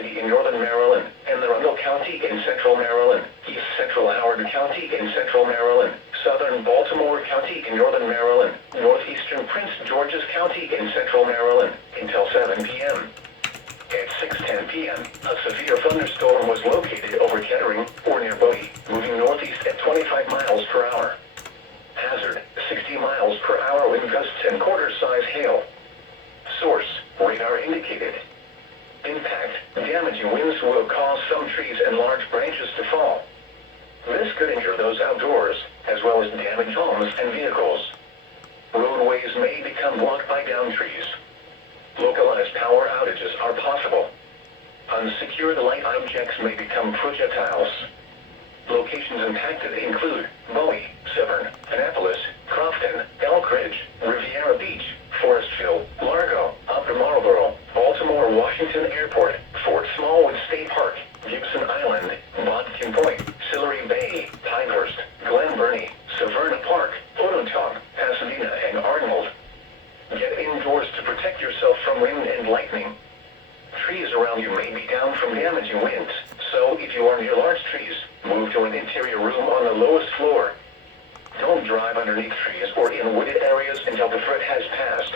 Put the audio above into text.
City in northern Maryland, Anne Arundel County in central Maryland, East Central Howard County in central Maryland, southern Baltimore County in northern Maryland, northeastern Prince George's County in central Maryland, until 7 p.m. At 6:10 p.m., a severe thunderstorm was located over Kettering, or near Bowie, moving northeast at 25 miles per hour. Hazard, 60 miles per hour wind gusts and quarter-size hail. Source, radar indicated. Impact, damaging winds will cause some trees and large branches to fall. This could injure those outdoors, as well as damage homes and vehicles. Roadways may become blocked by downed trees. Localized power outages are possible. Unsecured light objects may become projectiles. Locations impacted include Bowie, Severn, Annapolis, Crofton, Elk Ridge, Riviera Beach, Forestville, Largo, Upper Marlboro, Baltimore Washington Airport, Fort Smallwood State Park, Gibson Island, Bodkin Point, Sillery Bay, Pinehurst, Glen Burnie, Severna Park, Ototoc, Pasadena, and Arnold. Get indoors to protect yourself from wind and lightning. Trees around you may be down from damaging winds, so if you are near large trees, move to an interior room on the lowest floor. Don't drive underneath trees or in wooded areas until the threat has passed.